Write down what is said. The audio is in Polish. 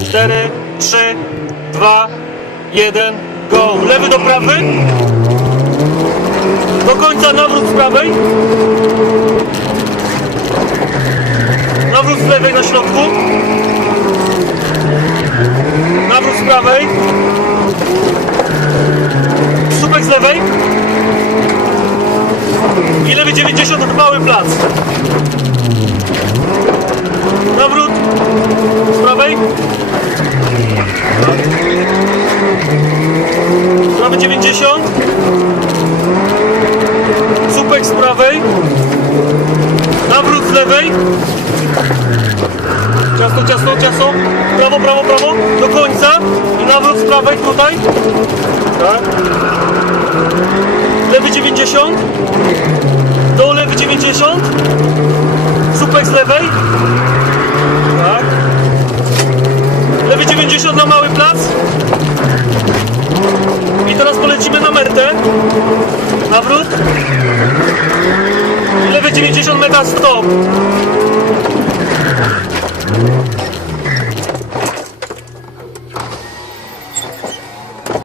Cztery, trzy, dwa, jeden, go. Lewy do prawy. Do końca nawrót z prawej. Nawrót z lewej na środku. Nawrót z prawej. Słupek z lewej. I lewy 90 mały plac. Nawrót z prawej. Prawy 90. Słupek z prawej. Nawrót z lewej. Ciasto, ciasto, ciasto. Prawo, prawo, prawo. Do końca. I nawrót z prawej tutaj. Tak. Lewy 90. Do lewy 90. 90 na mały plac. I teraz polecimy na Mertę. Nawrót. Lewy 90 mega stop.